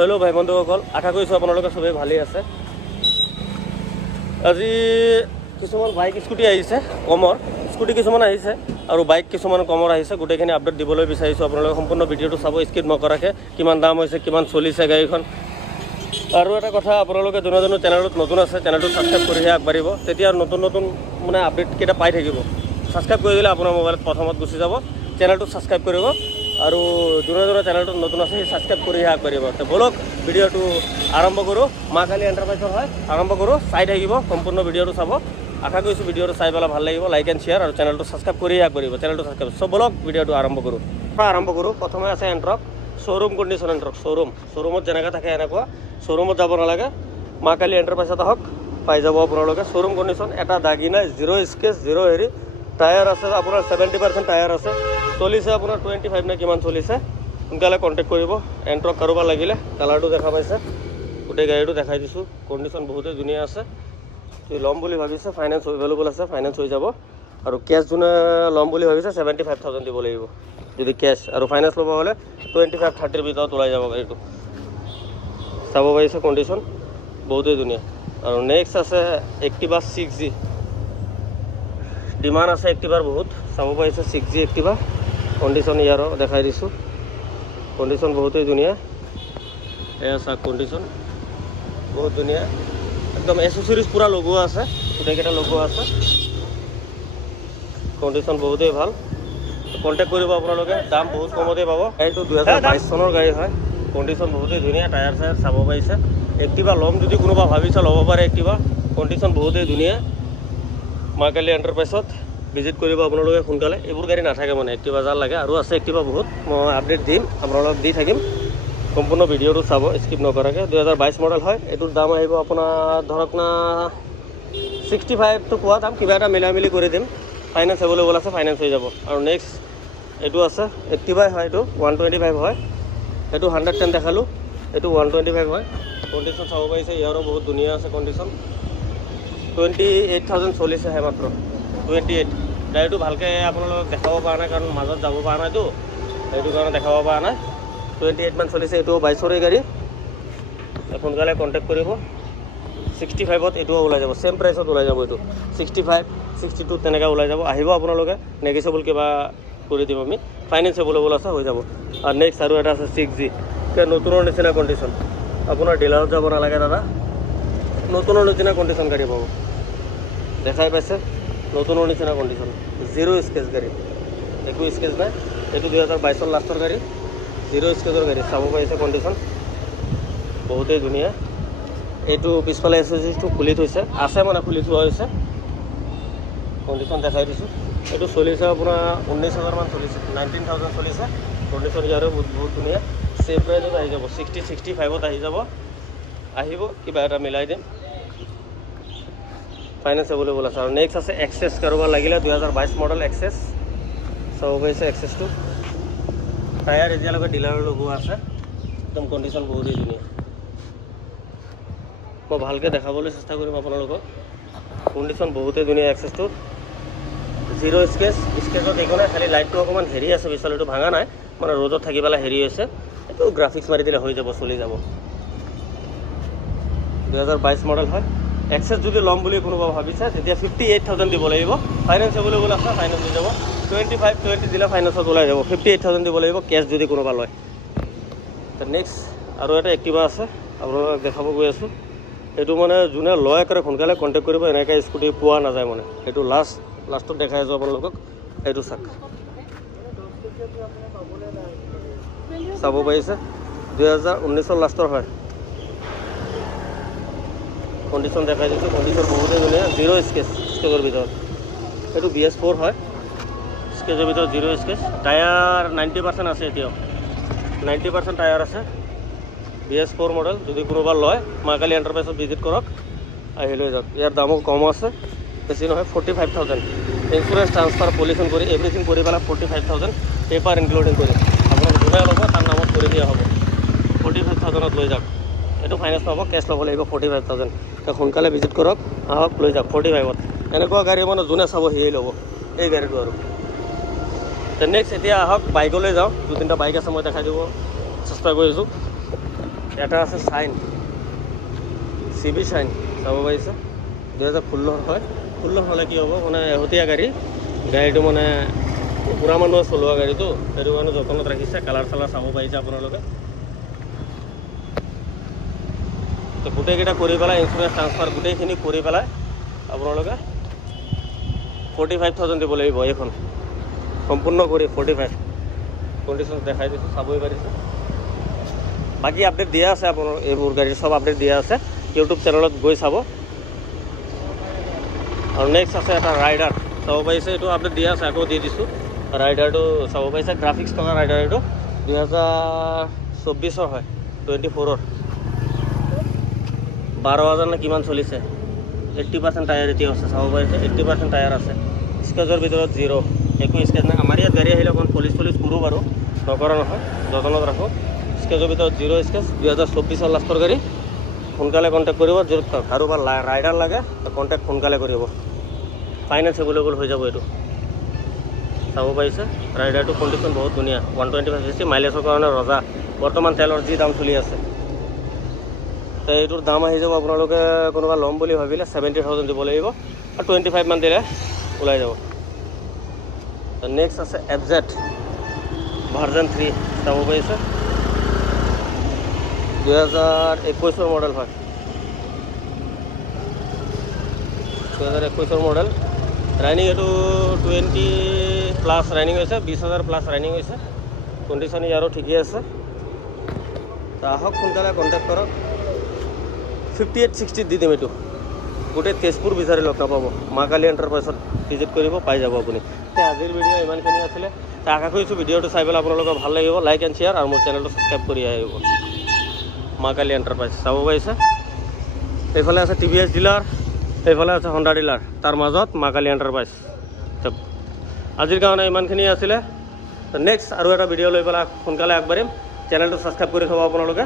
Hello' ভাই বন্ধুসকল, আশা কৰিছোঁ আপোনালোকে চবেই ভালেই আছে। আজি কিছুমান বাইক স্কুটি আহিছে, কমৰ স্কুটি কিছুমান আহিছে আৰু বাইক কিছুমান কমৰ আহিছে। গোটেইখিনি আপডেট দিবলৈ বিচাৰিছোঁ। আপোনালোকে সম্পূৰ্ণ ভিডিঅ'টো চাব, স্কিপ নকৰাকৈ। কিমান দাম হৈছে, কিমান চলিছে গাড়ীখন। আৰু এটা কথা, আপোনালোকে যোনে চেনেলটোত নতুন আছে, চেনেলটো ছাবস্ক্ৰাইব কৰিহে আগবাঢ়িব। তেতিয়া নতুন মানে আপডেটকেইটা পাই থাকিব। ছাবস্ক্ৰাইব কৰি দিলে আপোনাৰ মোবাইলত প্ৰথমত গুচি যাব। চেনেলটো ছাবস্ক্ৰাইব কৰিব আৰু যোনে চেনেলটোত নতুন আছে সেই ছাবস্ক্ৰাইব কৰিহে আগবাঢ়িব। তো বলক ভিডিঅ'টো আৰম্ভ কৰোঁ। মা কালী এণ্টাৰপ্ৰাইজৰ হয়, আৰম্ভ কৰোঁ। চাই থাকিব, সম্পূৰ্ণ ভিডিঅ'টো চাব। আশা কৰিছোঁ ভিডিঅ'টো চাই পেলাই ভাল লাগিব। লাইক এণ্ড শ্বেয়াৰ আৰু চেনেলটো ছাবস্ক্ৰাইব কৰিহে আগবাঢ়িব। চেনেলটো ছাবস্ক্ৰাইব চব বলক ভিডিঅ'টো আৰম্ভ কৰোঁ। প্ৰথমে আছে এণ্ট্ৰক, শ্ব'ৰুম কণ্ডিশ্যন এণ্ট্ৰক। শ্ব'ৰুমত যেনেকৈ থাকে এনেকুৱা। শ্ব'ৰুমত যাব নালাগে, মা কালী এণ্টাৰপ্ৰাইজত আহক, পাই যাব আপোনালোকে। শ্ব'ৰুম কণ্ডিশ্যন, এটা দাগি নাই, জিৰ' স্কেচ, জিৰ' হেৰি। টায়াৰ আছে আপোনাৰ 70% টায়াৰ আছে। চলিছে আপোনাৰ 25 নে কিমান চলিছে। সোনকালে কণ্টেক্ট কৰিব। এণ্ট্ৰক কাৰোবাৰ লাগিলে, কালাৰটো দেখা পাইছে, গোটেই গাড়ীটো দেখাই দিছোঁ। কণ্ডিশ্যন বহুতেই ধুনীয়া আছে। ল'ম বুলি ভাবিছে, ফাইনেন্স এভেইলেবল আছে, ফাইনেন্স হৈ যাব। আৰু কেছ যোনে ল'ম বুলি ভাবিছে 75,000 দিব লাগিব যদি কেছ। আৰু ফাইনেন্স ল'ব হ'লে 25-30ৰ ভিতৰত ওলাই যাব গাড়ীটো। চাব পাৰিছে, কণ্ডিশ্যন বহুতেই ধুনীয়া। আৰু নেক্সট আছে এক্টিভা 6G। ডিমাণ্ড আছে এক্টিভাৰ বহুত। চাব পাৰিছে 6G এক্টিভা। কণ্ডিশ্যন ইয়াৰো দেখাই দিছোঁ। কণ্ডিশ্যন বহুতেই ধুনীয়া। এয়া চাওক, কণ্ডিশ্যন বহুত ধুনীয়া। একদম এচেচৰিজ পূৰা লগোৱা আছে, গোটেইকেইটা লগোৱা আছে। কণ্ডিশ্যন বহুতেই ভাল। কণ্টেক্ট কৰিব আপোনালোকে, দাম বহুত কমতে পাব। গাড়ীটো 2022 চনৰ গাড়ী হয়। কণ্ডিশ্যন বহুতেই ধুনীয়া, টায়াৰ চায়াৰ চাব পাৰিছে। এক্টিভা ল'ম যদি কোনোবা ভাবিছে ল'ব পাৰে এক্টিভা। কণ্ডিশ্যন বহুতেই ধুনীয়া। মা কালী এণ্টাৰপ্ৰাইজত ভিজিট কৰিব আপোনালোকে সোনকালে। এইবোৰ গাড়ী নাথাকে মানে, এক্টিভা যাৰ লাগে। আৰু আছে এক্টিভা বহুত, মই আপডেট দিম, আপোনালোকক দি থাকিম। সম্পূৰ্ণ ভিডিঅ'টো চাব, স্কিপ নকৰাকৈ। 2022 মডেল হয়। এইটোৰ দাম আহিব আপোনাৰ ধৰক না 65টো কোৱা দাম, কিবা এটা মিলাই কৰি দিম। ফাইনেন্স এভেইলেবল আছে, ফাইনেন্স হৈ যাব। আৰু নেক্সট এইটো আছে এক্টিভাই হয়, এইটো 125 হয়। এইটো 110 দেখালোঁ, এইটো 125 হয়। কণ্ডিশ্যন চাব পাৰিছে, ইয়াৰো বহুত ধুনীয়া আছে কণ্ডিশ্যন। 28,000 চলিছেহে মাত্ৰ, 28। গাড়ীটো ভালকৈ আপোনালোকক দেখাব পৰা নাই, কাৰণ মাজত যাব পৰা নাইতো, সেইটো কাৰণে দেখাব পৰা নাই। 28 মান চলিছে। এইটো 22ৰে গাড়ী। সোনকালে কণ্টেক্ট কৰিব। 65ত এইটোও ওলাই যাব, ছেম প্ৰাইচত ওলাই যাব। এইটো 65, 62 তেনেকৈ ওলাই যাব। আহিব আপোনালোকে, নেগেচিয়েবল কিবা কৰি দিম আমি। ফাইনেন্স এভেইলেবল আছে, হৈ যাব। আৰু নেক্সট আৰু এটা আছে 6G, নতুনৰ নিচিনা কণ্ডিশ্যন। আপোনাৰ ডিলাৰত যাব নালাগে দাদা, নতুনৰ নিচিনা কণ্ডিশ্যন গাড়ী পাব। দেখাই পাইছে, নতুনৰ নিচিনা কণ্ডিশ্যন, জিৰ' স্কেচ গাড়ী, একো স্কেচ নাই। এইটো 2022 লাষ্টৰ গাড়ী, জিৰ' স্কেচৰ গাড়ী। চাব পাৰিছে কণ্ডিশ্যন বহুতেই ধুনীয়া। এইটো পিছফালে এচেচৰিজটো খুলি থৈছে, আছে মানে খুলি থোৱা হৈছে। কণ্ডিশ্যন দেখাই দিছোঁ। এইটো চলিছে আপোনাৰ 19,000 মান চলিছে, 19,000 চলিছে। কণ্ডিশ্যন ইয়াৰো বহুত ধুনীয়া। ছেম প্ৰাইজত আহি যাব, 65ত আহি যাব। আহিব, কিবা এটা মিলাই দিম। ফাইনেন্স এভেইলেবল আছে। আৰু নেক্সট আছে এক্সেছ, কাৰোবাৰ লাগিলে 2022 মডেল এক্সেছ। চাব পাৰিছে এক্সেছটো। টায়াৰ এতিয়ালৈকে ডিলাৰৰ লগোৱা আছে। একদম কণ্ডিশ্যন বহুতেই ধুনীয়া। মই ভালকৈ দেখাবলৈ চেষ্টা কৰিম আপোনালোকক। কণ্ডিশ্যন বহুতেই ধুনীয়া এক্সেছটো। জিৰ' স্কেচ, স্কেচত একো নাই, খালি লাইটটো অকণমান হেৰি আছে পিছফালে, এইটো ভাঙা নাই, মানে ৰ'দত থাকি পেলাই হেৰি হৈছে। এইটো গ্ৰাফিক্স মাৰি দিলে হৈ যাব, চলি যাব। 2022 মডেল হয়। এক্সেছ যদি ল'ম বুলি কোনোবা ভাবিছে তেতিয়া 58,000 দিব লাগিব। ফাইনেন্স এভেইলেবল আছে, ফাইনেন্স হৈ যাব। 25-20 দিলে ফাইনেন্সত ওলাই যাব। 58,000 দিব লাগিব কেছ যদি কোনোবা লয়। নেক্সট আৰু এটা এক্টিভা আছে, আপোনালোকক দেখাব গৈ আছোঁ। এইটো মানে যোনে লয় একেবাৰে সোনকালে কণ্টেক্ট কৰিব, এনেকৈ স্কুটি পোৱা নাযায় মানে। এইটো লাষ্টত দেখাই আছোঁ আপোনালোকক। এইটো চাওক, চাব পাৰিছে, 2019 লাষ্টৰ হয়। কণ্ডিশ্যন দেখাই দিছোঁ, কণ্ডিশ্যন বহুতেই ধুনীয়া। জিৰ' স্কেচৰ ভিতৰত। এইটো BS4 হয়, স্কেচৰ ভিতৰত জিৰ' স্কেচ। টায়াৰ 90% আছে, এতিয়াও 90% টায়াৰ আছে। BS4 model. যদি কোনোবা লয়, মা কালী এণ্টাৰপ্ৰাইজত ভিজিট কৰক, আহি লৈ যাওক। ইয়াৰ দামো কম আছে, বেছি নহয়, 45,000। ইঞ্চুৰেঞ্চ, ট্ৰান্সফাৰ, পলিউশ্যন কৰি এভৰিথিং কৰি পেলাই 45,000, পেপাৰ ইনক্লুডিং কৰি। আপোনাক যোনে ল'ব তাৰ নামত কৰি দিয়া হ'ব। 45,000ত লৈ যাওক। এইটো ফাইনেন্স পাব, কেছ ল'ব লাগিব 45,000। সোনকালে ভিজিট কৰক, আহক, লৈ যাওক 45ত। এনেকুৱা গাড়ী মানে যোনে চাব সিয়েই ল'ব, এই গাড়ীটো আৰু। নেক্সট এতিয়া আহক বাইকলৈ যাওঁ। 2-3টা বাইক আছে, মই দেখাই দিব চেষ্টা কৰিছোঁ। এটা আছে চাইন CB চাইন চাব পাৰিছে 2016 হয় 16 হ'লে কি হ'ব মানে এহতীয়া গাড়ীটো মানে পুৰা মানুহে চলোৱা গাড়ীটো সেইটো কাৰণে যতনত ৰাখিছে কালাৰ চালাৰ চাব পাৰিছে আপোনালোকে তো গোটেইকেইটা কৰি পেলাই ইঞ্চুৰেঞ্চ ট্ৰান্সফাৰ গোটেইখিনি কৰি পেলাই আপোনালোকে 45,000 দিব লাগিব এইখন সম্পূৰ্ণ কৰি 45 কণ্ডিশ্যন দেখাই দিছোঁ চাবই পাৰিছে বাকী আপডেট দিয়া আছে আপোনাৰ এইবোৰ গাড়ীৰ সব আপডেট দিয়া আছে ইউটিউব চেনেলত গৈ চাব আৰু নেক্সট আছে এটা ৰাইডাৰ চাব পাৰিছে এইটো আপডেট দিয়া আছে আকৌ দি দিছোঁ ৰাইডাৰটো চাব পাৰিছে গ্ৰাফিক্স থকা ৰাইডাৰ এইটো 2024 হয় 24 12,000 নে কিমান চলিছে 80% টায়াৰ এতিয়া আছে চাব পাৰিছে 80% টায়াৰ আছে স্কেচৰ ভিতৰত 0 একো স্কেচ নাই আমাৰ ইয়াত গাড়ী আহিলে অকণ পলিচ কৰোঁ বাৰু নকৰা নহয় যতনত ৰাখোঁ স্কেচৰ ভিতৰত 0 স্কেচ 2024 লাষ্টৰ গাড়ী সোনকালে কণ্টেক্ট কৰিব যদি কাৰোবাৰ ৰাইডাৰ লাগে কণ্টেক্ট সোনকালে কৰিব ফাইনেন্স এভেইলেবল হৈ যাব এইটো চাব পাৰিছে ৰাইডাৰটো কণ্ডিশ্যন বহুত ধুনীয়া 125 cc মাইলেজৰ কাৰণে ৰজা বৰ্তমান তেলৰ যি দাম চলি আছে তো এইটোৰ দাম আহি যাব আপোনালোকে কোনোবা ল'ম বুলি ভাবিলে 70,000 দিব লাগিব আৰু 25 মান দিলে ওলাই যাব তো নেক্সট আছে FZ ভাৰ্জন 3 চাব পাৰিছে 2021 মডেল হয় 2021 মডেল ৰানিং এইটো 20+ ৰানিং হৈছে 20,000+ ৰানিং হৈছে কণ্ডিশ্যন ইয়াৰো ঠিকেই আছে তো আহক সোনকালে কণ্টেক্ট কৰক 5860 দি দিম এইটো গোটেই তেজপুৰ বিচাৰি লগ নাপাব মা কালী এণ্টাৰপ্ৰাইজত ভিজিট কৰিব পাই যাব আপুনি আজিৰ ভিডিঅ' ইমানখিনি আছিলে আশা কৰিছোঁ ভিডিঅ'টো চাই পেলাই আপোনালোকৰ ভাল লাগিব লাইক এণ্ড শ্বেয়াৰ আৰু মোৰ চেনেলটো ছাবস্ক্ৰাইব কৰি আহিব মা কালী এণ্টাৰপ্ৰাইজ চাব পাৰিছে এইফালে আছে TVS ডিলাৰ এইফালে আছে হণ্ডা ডিলাৰ তাৰ মাজত মা কালী এণ্টাৰপ্ৰাইজ আজিৰ কাৰণে ইমানখিনি আছিলে নেক্সট আৰু এটা ভিডিঅ' লৈ পেলাই সোনকালে আগবাঢ়িম চেনেলটো ছাবস্ক্ৰাইব কৰি থ'ব আপোনালোকে